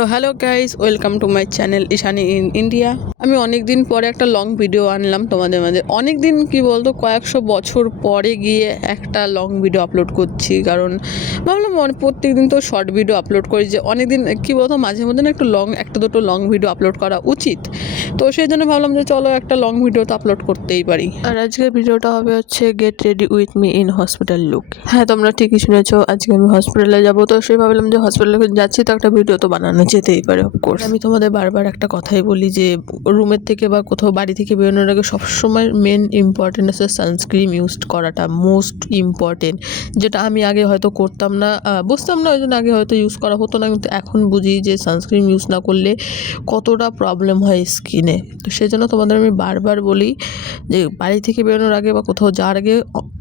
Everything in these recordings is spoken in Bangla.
তো hello guys welcome to my channel Ishani in India আমি অনেক দিন পরে একটা লং ভিডিও আনলাম তোমাদের মাঝে। অনেক দিন কি বলতো কয়েকশো বছর পরে গিয়ে একটা লং ভিডিও আপলোড করছি। কারণ ভাবলাম প্রত্যেক দিন তো শর্ট ভিডিও আপলোড করি যে অনেক দিন কী বলতো মাঝে মধ্যে না একটু লং একটা দুটো লং ভিডিও আপলোড করা উচিত। তো সেই জন্য ভাবলাম যে চলো একটা লং ভিডিও তো আপলোড করতেই পারি। আর আজকের ভিডিওটা হবে হচ্ছে get ready with me in hospital look হ্যাঁ তোমরা ঠিকই শুনেছো আজকে আমি হসপিটালে যাব। তো সেই ভাবলাম যে হসপিটালে যাচ্ছি তো একটা ভিডিও তো বানানো যেতেই পারে অফকোর্স আমি তোমাদের বারবার একটা কথাই বলি যে, রুমের থেকে বা কোথাও বাড়ি থেকে বেরোনোর আগে সবসময় মেন ইম্পর্টেন্ট আছে সানস্ক্রিন ইউজ করাটা মোস্ট ইম্পর্টেন্ট যেটা আমি আগে হয়তো করতাম না বুঝতাম না ওই জন্য আগে হয়তো ইউজ করা হতো না, কিন্তু এখন বুঝি যে সানস্ক্রিন ইউজ না করলে কতটা প্রবলেম হয় স্কিনে তো সেই জন্য তোমাদের আমি বারবার বলি যে, বাড়ি থেকে বেরোনোর আগে বা কোথাও যাওয়ার আগে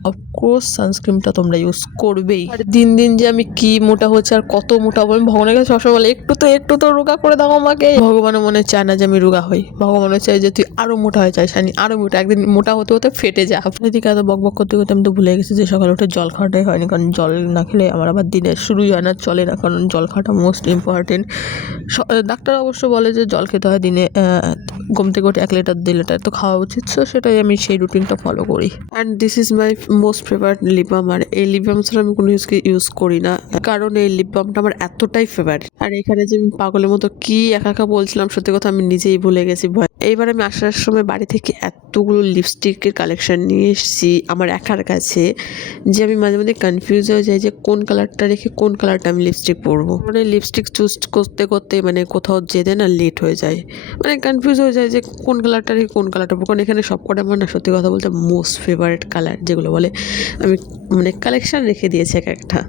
অফকোর্স সানস্ক্রিনটা তোমরা ইউজ করবেই। আর দিন দিন যে আমি কি মোটা হচ্ছে আর কত মোটা আমি ভগবানের কাছে সবসময় বলে, একটু তো একটু তো রোগা করে দাও আমাকে। ভগবানের মনে চায় না যে আমি রোগা হই। ভগবানের চাই যে তুই আরও মোটা হয়ে যাস শানি আরও মোটা। একদিন মোটা হতে হতে ফেটে যা। এদিকে এত বক বক করতে করতে আমি তো ভুলে গেছি যে সকালে উঠে জল খাওয়াটাই হয়নি, কারণ জল না খেলে আমার আবার দিনের শুরুই হয় না, চলে না, কারণ জল খাওয়াটা মোস্ট ইম্পর্টেন্ট ডাক্তার অবশ্য বলে যে জল খেতে হয় দিনে ঘুম থেকে উঠে এক লিটার, দুই লিটার তো খাওয়া উচিত। সো সেটাই আমি সেই রুটিনটা ফলো করি। And this is my most favourite lip balm আর এই লিপ বাম ছাড়া আমি কোনো ইউজ করি না, কারণ এই লিপ বামটা আমার এতটাই ফেভারিট আর এখানে যে আমি পাগলের মতো কি একা একা বলছিলাম? সত্যি কথা আমি নিজেই ভুলে গেছি, ভয়। এইবার আমি আসার সময় বাড়ি থেকে এতগুলো লিপস্টিকের কালেকশন নিয়ে এসেছি আমার একার কাছে, যে আমি মাঝে মাঝে কনফিউজ হয়ে যাই যে কোন কালারটা রেখে কোন কালারটা আমি লিপস্টিক পরবো। মানে লিপস্টিক চুজ করতে করতে মানে কোথাও যেতে না লেট হয়ে যায়। মানে কনফিউজ হয়ে যায় যে কোন কালারটা রেখে কোন কালারটা কারণ এখানে সব কটা আমার না সত্যি কথা বলতে মোস্ট ফেভারিট কালার যেগুলো বলে আমি মানে কালেকশন রেখে দিয়েছি এক একটা।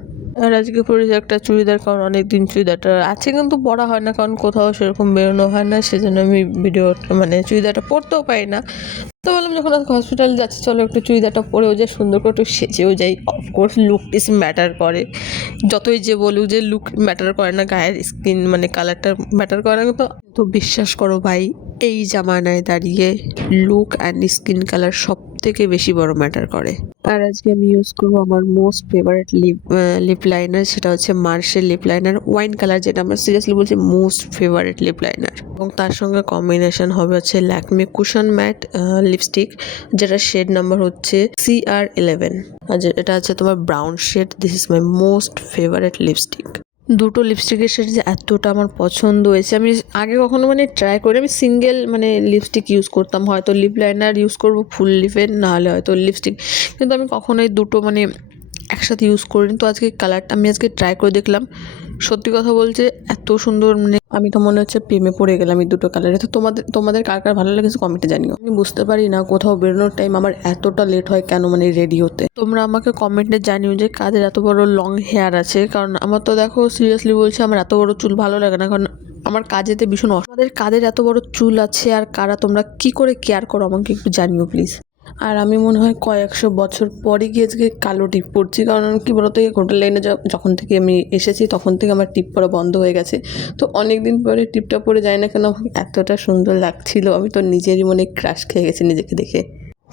আর আজকে পরেছি একটা চুড়িদার, কারণ অনেক দিন চুড়িদারটা আছে কিন্তু পরা হয় না, কারণ কোথাও সেরকম বেরোনো হয় না, সেজন্য আমি ভিডিও মানে চুড়িদারটা পরতেও পারি না। তো বললাম যখন আজকে হসপিটাল যাচ্ছি, চলো একটু চুড়িদারটা পরেও যাই সুন্দর করে একটু সেজেও যাই। অফকোর্স লুক ইস ম্যাটার করে। যতই যে বলুক যে লুক ম্যাটার করে না, গায়ের স্কিন মানে কালারটা ম্যাটার করে না কিন্তু তো বিশ্বাস করো ভাই, এই জামানায় দাঁড়িয়ে লুক অ্যান্ড স্কিন কালার সব থেকে বেশি বড় ম্যাটার করে। আর আজকে আমি ইউজ করব আমার most favourite lip lip liner সেটা হচ্ছে মার্শেল লিপ লাইনার ওয়াইন কালার যেটা আমার সিরিয়াসলি বলছি মোস্ট ফেভারিট লিপ লাইনার এবং তার সঙ্গে কম্বিনেশন হবে হচ্ছে ল্যাকমে কুশন ম্যাট লিপস্টিক যেটা শেড নাম্বার হচ্ছে সি আর ইলেভেন আর যে- এটা আছে তোমার brown shade this is my most favourite lipstick দুটো লিপস্টিকের শেড যে এতটা আমার পছন্দ হয়েছে, আমি আগে কখনো মানে ট্রাই করি আমি সিঙ্গেল মানে লিপস্টিক ইউজ করতাম, হয়তো লিপ লাইনার ইউজ করব ফুল লিপের না হলে হয়তো লিপস্টিক কিন্তু আমি কখনোই দুটো মানে একসাথে ইউজ করিনি, তো আজকে কালারটা আমি আজকে ট্রাই করে দেখলাম। সত্যি কথা বলছে এত সুন্দর মানে আমি তো মনে হচ্ছে প্রেমে পড়ে গেলাম এই দুটো কালারে তো তোমাদের তোমাদের কার কার ভালো লেগেছে কমেন্টে জানিও। আমি বুঝতে পারি না কোথাও বেরোনোর টাইম আমার এতটা লেট হয় কেন মানে রেডি হতে। তোমরা আমাকে কমেন্টে জানিও যে কাদের এত বড় লং হেয়ার আছে কারণ আমার তো দেখো সিরিয়াসলি বলছে আমার এত বড় চুল ভালো লাগে না কারণ আমার কাজেতে ভীষণ আমাদের কাদের এত বড় চুল আছে আর কারা তোমরা কি করে কেয়ার করো আমাকে একটু জানিও প্লিজ আর আমি মনে হয় কয়েকশো বছর পরে গিয়ে আজকে কালো টিপ পড়ছি কারণ কি বলতো, এই হোটেল লাইনে যখন থেকে আমি এসেছি, তখন থেকে আমার টিপ পরা বন্ধ হয়ে গেছে। তো অনেক দিন পরে টিপটা পরে যায় না কেন, এতটা সুন্দর লাগছিল। আমি তো নিজেরই মনে ক্রাশ খেয়ে গেছি নিজেকে দেখে।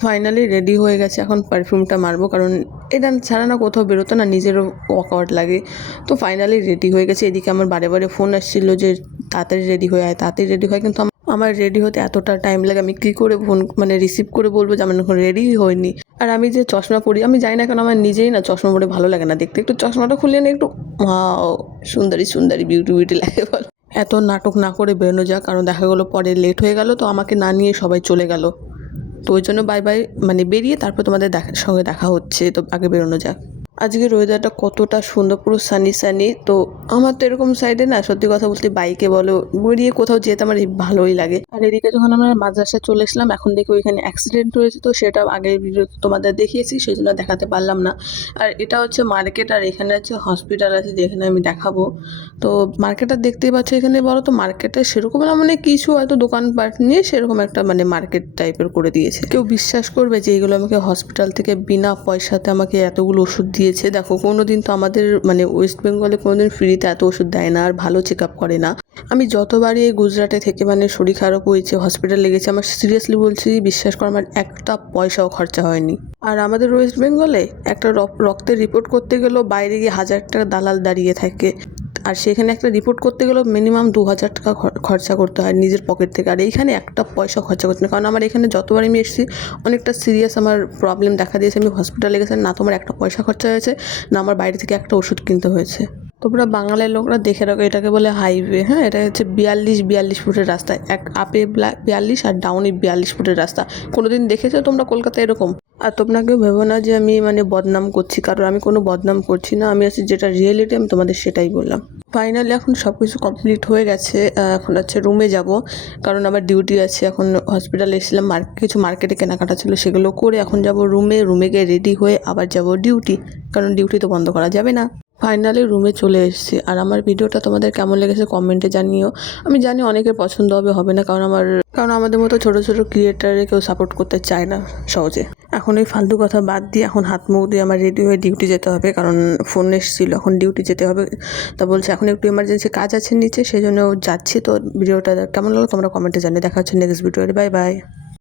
ফাইনালি রেডি হয়ে গেছে, এখন পারফিউমটা মারবো। কারণ এটা ছাড়া না কোথাও বেরোতো না নিজেরও ওয়ার্কআউট লাগে। তো ফাইনালি রেডি হয়ে গেছে। এদিকে আমার বারে বারে ফোন আসছিল যে তাড়াতাড়ি রেডি হয়ে আয়, তাড়াতাড়ি রেডি হয় কিন্তু আমার রেডি হতে এতটা টাইম লাগে, আমি কী করে ফোন মানে রিসিভ করে বলব যে আমার এখন রেডি হয়নি? আর আমি যে চশমা পরি, আমি জানি না কেন আমার নিজেই না চশমা পরে ভালো লাগে না দেখতে। একটু চশমাটা খুলে নিয়ে একটু সুন্দরী সুন্দরী বিউটি বিউটি লাগে বল। এত নাটক না করে বেরোনো যাক, কারণ দেখা গেলো পরে লেট হয়ে গেল, তো আমাকে না নিয়ে সবাই চলে গেল। তো ওই জন্য বাই বাই মানে বেরিয়ে তারপর তোমাদের দেখা, সঙ্গে দেখা হচ্ছে, তো আগে বেরোনো যাক। আজকের ওয়েদারটা কতটা সুন্দর, পুরো সানি সানি তো আমার তো এরকম সাইডে না, সত্যি কথা বলতে বাইকে বলো, বেরিয়ে কোথাও যেতে আমার ভালোই লাগে। আর এদিকে যখন আমরা মাদ্রাসায় চলে এসলাম এখন দেখি ওইখানে অ্যাক্সিডেন্ট হয়েছে, তো সেটা আগের ভিডিও তোমাদের দেখিয়েছি সেই জন্য দেখাতে পারলাম না। আর এটা হচ্ছে মার্কেট আর এখানে হচ্ছে হসপিটাল আছে, যেখানে আমি দেখাবো। তো মার্কেটটা দেখতেই পাচ্ছ এখানে, বলো তো মার্কেটে সেরকম না মানে কিছু হয়তো দোকানপাট নিয়ে সেরকম একটা মানে মার্কেট টাইপের করে দিয়েছে। কেউ বিশ্বাস করবে যে এগুলো আমাকে হসপিটাল থেকে বিনা পয়সাতে আমাকে এতগুলো ওষুধ দিয়েছে। দেখো কোনো দিন তো আমাদের মানে ওয়েস্ট বেঙ্গলে কোনো দিন ফ্রিতে এত ওষুধ দেয় না, আর ভালো চেক আপ করে না। আমি যতবারই এই গুজরাটে থেকে মানে শরীর খারাপ হয়েছে হসপিটাল লেগেছে আমার সিরিয়াসলি বলছি, বিশ্বাস করে, আমার একটা পয়সাও খরচা হয়নি। আর আমাদের ওয়েস্ট বেঙ্গলে একটা রক- রক্তের রিপোর্ট করতে গেলেও বাইরে গিয়ে হাজার টাকা দালাল দাঁড়িয়ে থাকে। আর সেখানে একটা রিপোর্ট করতে গেলেও মিনিমাম দু হাজার টাকা খর- খরচা করতে হয় নিজের পকেট থেকে। আর এইখানে একটা পয়সা খরচা করতে না কারণ আমার এখানে যতবার আমি এসেছি, অনেকটা সিরিয়াস আমার প্রবলেম দেখা দিয়েছে। আমি হসপিটালে গেছি না তোমার একটা পয়সা খরচা হয়েছে, না আমার বাইরে থেকে একটা ওষুধ কিনতে হয়েছে। তোমরা বাঙালির লোকরা দেখে রাখো, এটাকে বলে হাইওয়ে হ্যাঁ? এটা হচ্ছে বিয়াল্লিশ বিয়াল্লিশ ফুটের রাস্তা। এক আপে বিয়াল্লিশ আর ডাউনে বিয়াল্লিশ ফুটের রাস্তা। কোনোদিন দেখেছ তোমরা কলকাতায় এরকম? আর তোমরা কেউ ভেবো না যে আমি মানে বদনাম করছি, কারণ আমি কোনো বদনাম করছি না, আমি আছি যেটা রিয়েলিটি আমি তোমাদের সেটাই বললাম। ফাইনালি এখন সব কিছু কমপ্লিট হয়ে গেছে এখন হচ্ছে রুমে যাব, কারণ আমার ডিউটি আছে, এখন হসপিটালে এসেছিলাম কিছু মার্কেটে কেনাকাটা ছিল, সেগুলো করে এখন যাব রুমে রুমে গিয়ে রেডি হয়ে আবার যাব ডিউটি কারণ ডিউটি তো বন্ধ করা যাবে না। ফাইনালি রুমে চলে এসেছি। আর আমার ভিডিওটা তোমাদের কেমন লেগেছে কমেন্টে জানিও। আমি জানি অনেকের পছন্দ হবে হবে না, কারণ আমার, কারণ আমাদের মতো ছোটো ছোটো ক্রিয়েটারে কেউ সাপোর্ট করতে চায় না সহজে। এখন এই ফালতু কথা বাদ দিয়ে এখন হাত মুখ দিয়ে আমার রেডি হয়ে ডিউটি যেতে হবে, কারণ ফোন এসেছিল, এখন ডিউটি যেতে হবে। তা বলছে, এখন একটু এমার্জেন্সি কাজ আছে নিচে সেই জন্য যাচ্ছি। তো ভিডিওটা কেমন লাগল তোমরা কমেন্টে জানিয়ে দেখা হচ্ছে নেক্সট ভিডিওতে বাই বাই